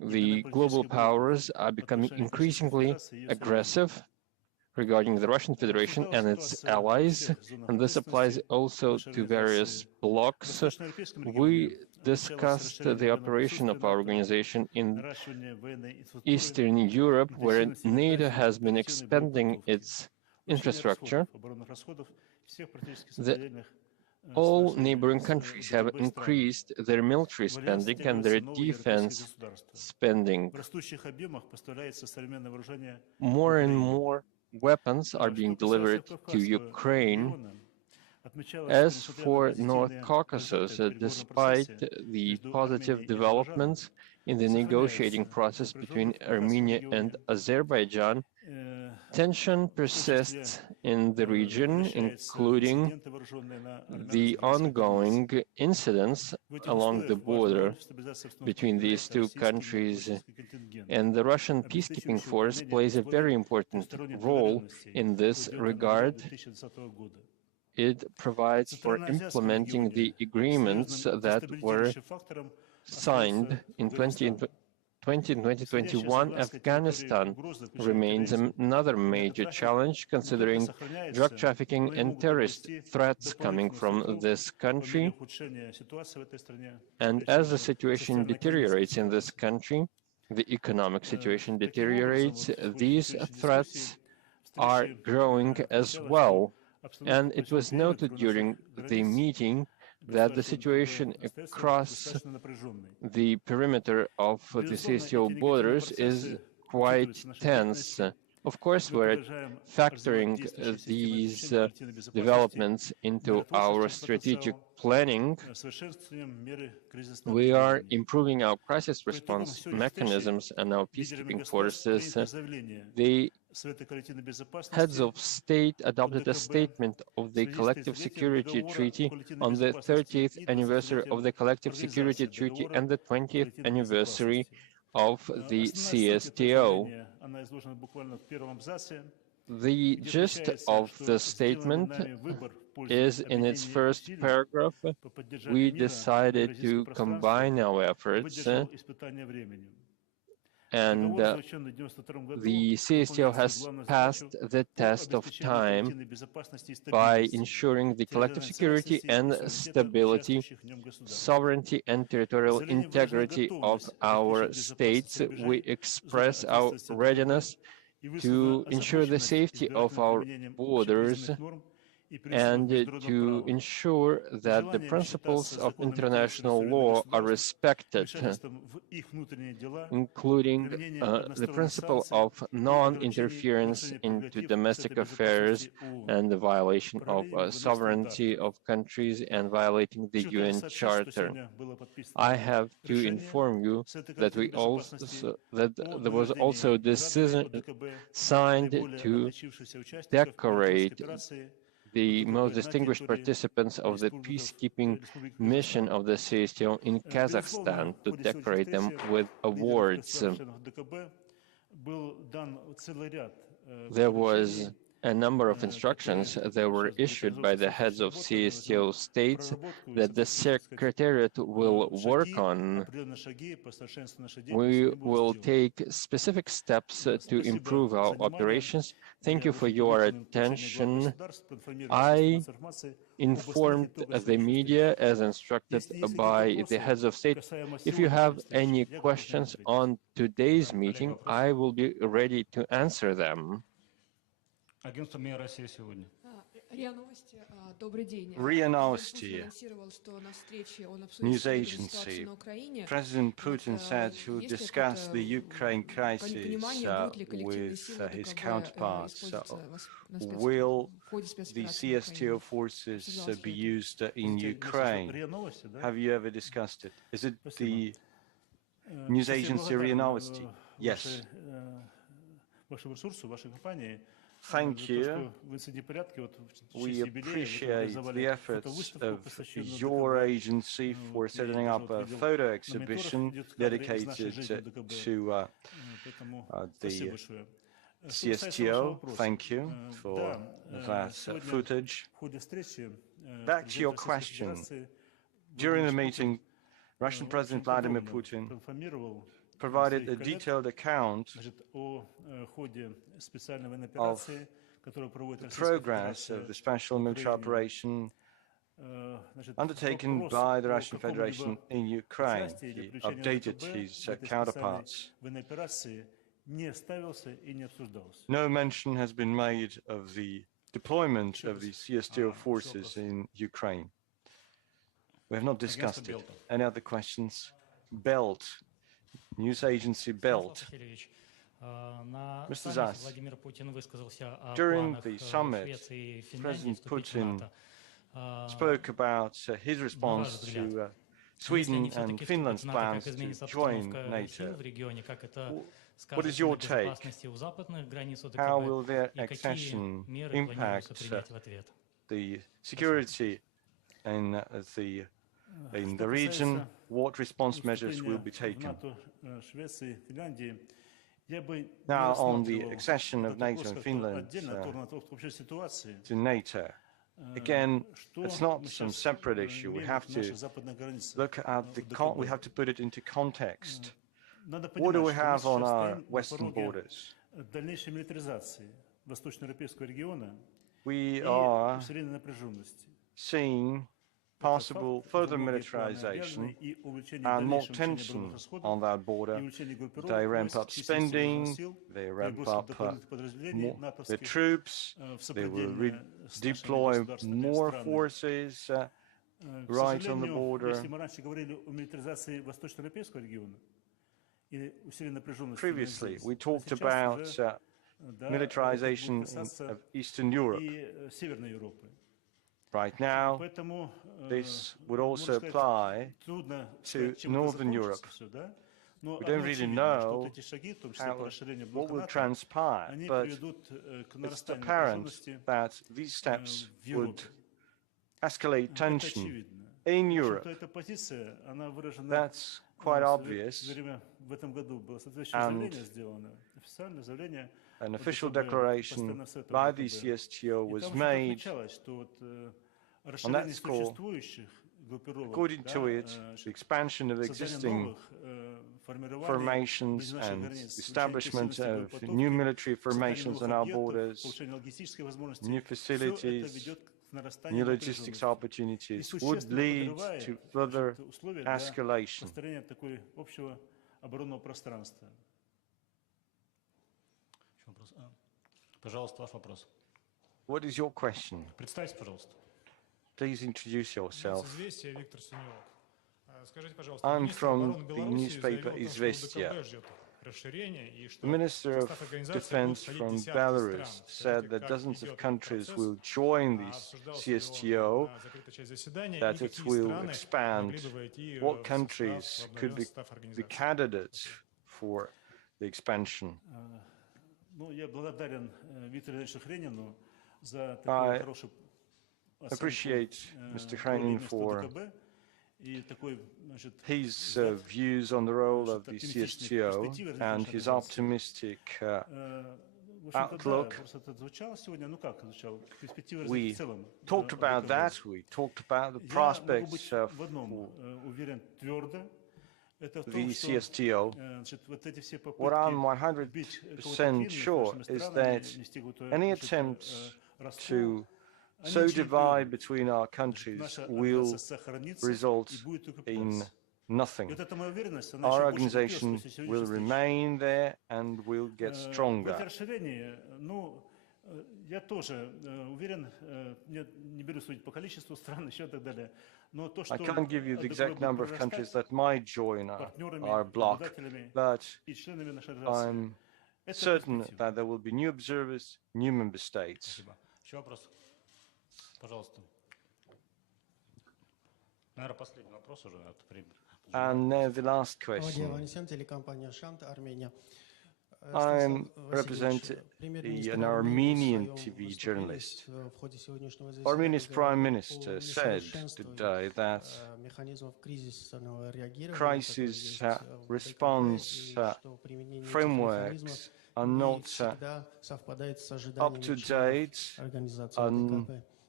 The global powers are becoming increasingly aggressive regarding the Russian Federation and its allies, and this applies also to various blocs. We discussed the operation of our organization in Eastern Europe, where NATO has been expanding its infrastructure. All neighboring countries have increased their military spending and their defense spending. More and more weapons are being delivered to Ukraine. As for North Caucasus, despite the positive developments in the negotiating process between Armenia and Azerbaijan, tension persists in the region, including the ongoing incidents along the border between these two countries, and the Russian peacekeeping force plays a very important role in this regard. It provides for implementing the agreements that were signed in 2021. Afghanistan remains another major challenge, considering drug trafficking and terrorist threats coming from this country. And as the situation deteriorates in this country, the economic situation deteriorates, these threats are growing as well. And it was noted during the meeting that the situation across the perimeter of the CSTO borders is quite tense. Of course, we're factoring these developments into our strategic planning. We are improving our crisis response mechanisms and our peacekeeping forces. The heads of state adopted a statement of the Collective Security Treaty on the 30th anniversary of the Collective Security Treaty and the 20th anniversary of the CSTO. The gist of the statement is in its first paragraph. We decided to combine our efforts, and the CSTO has passed the test of time by ensuring the collective security and stability, sovereignty and territorial integrity of our states. We express our readiness to ensure the safety of our borders and to ensure that the principles of international law are respected, including the principle of non-interference into domestic affairs and the violation of sovereignty of countries and violating the UN Charter. I have to inform you that there was also a decision signed to decorate the most distinguished participants of the peacekeeping mission of the CSTO in Kazakhstan, to decorate them with awards. There was a number of instructions that were issued by the heads of CSTO states that the Secretariat will work on. We will take specific steps to improve our operations. Thank you for your attention. I informed the media as instructed by the heads of state. If you have any questions on today's meeting, I will be ready to answer them. RIA Новости, news agency. President Putin said he would discuss the Ukraine crisis with his counterparts. Will the CSTO forces be used in Ukraine? Have you ever discussed it? Is it the news agency RIA Новости? Yes. Thank you. We appreciate the efforts of your agency for setting up a photo exhibition dedicated to the CSTO. Thank you for that footage. Back to your question. During the meeting, Russian President Vladimir Putin provided a detailed account of the progress of the special military operation undertaken by the Russian Federation in Ukraine. He updated his counterparts. No mention has been made of the deployment of the CSTO forces in Ukraine. We have not discussed it. Any other questions? Belt, news agency Belt. Mr. Zas, during the summit, President Putin spoke about his response to Sweden and Finland's plans to join NATO. What is your take? How will their accession impact the security in the region? What response measures will be taken? Now, on the accession of NATO and Finland to NATO, again, it's not some separate issue. We have to look at we have to put it into context. What do we have on our western borders? We are seeing possible further militarization and more tension on that border. They ramp up spending, they ramp up the troops, they will deploy more forces right on the border. Previously, we talked about militarization of Eastern Europe. Right now, this would also apply to Northern Europe. We don't really know what will transpire, but it's apparent that these steps would escalate tension in Europe. That's quite obvious, and an official declaration by the CSTO was made on that score. According to it, the expansion of existing formations and establishment of new military formations on our borders, new facilities, new logistics opportunities would lead to further escalation. What is your question? Please introduce yourself. I'm from the newspaper Izvestia. The Minister of Defense from Belarus said that dozens of countries will join the CSTO, that it will expand. What countries could be the candidates for the expansion? I appreciate Mr. Hrenin for his views on the role of the CSTO and his optimistic outlook. We talked about that. We talked about the prospects for the CSTO. What I'm 100% sure is that any attempts to sow divide between our countries will result in nothing. Our organization will remain there and will get stronger. I can't give you the exact number of countries that might join our bloc, but I'm certain that there will be new observers, new member states. And the last question. I represent an Armenian TV journalist. Armenia's Prime Minister said today that crisis response frameworks are not up to date,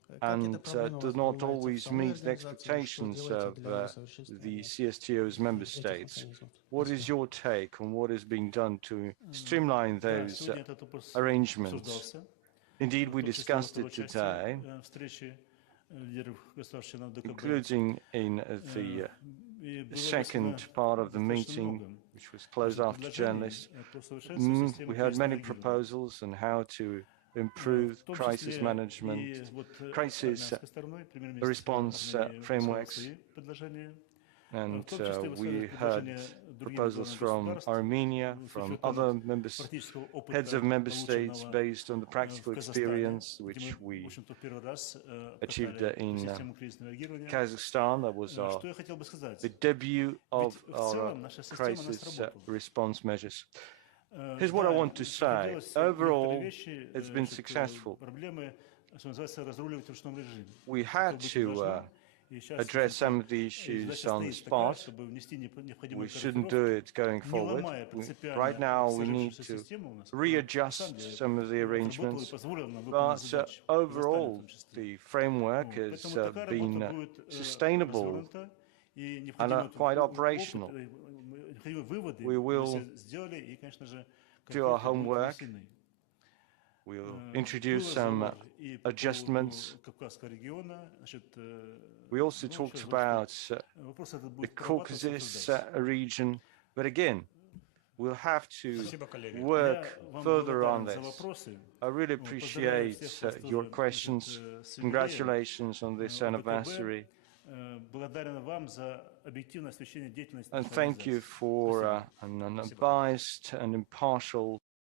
and does not always meet the expectations of the CSTO's member states. What is your take on what is being done to streamline those arrangements? Indeed, we discussed it today, including in the second part of the meeting, which was closed after journalists. We had many proposals on how to improve crisis management, crisis response frameworks, and we heard proposals from Armenia, from other heads of member states based on the practical experience which we achieved in Kazakhstan. That was the debut of our crisis response measures. Here's what I want to say. Overall, it's been successful. We had to address some of the issues on the spot. We shouldn't do it going forward. Right now, we need to readjust some of the arrangements, but overall, the framework has been sustainable and quite operational. We will do our homework. We'll introduce some adjustments. We also talked about the Caucasus region, but again, we'll have to work further on this. I really appreciate your questions. Congratulations on this anniversary. And thank you for an unbiased and impartial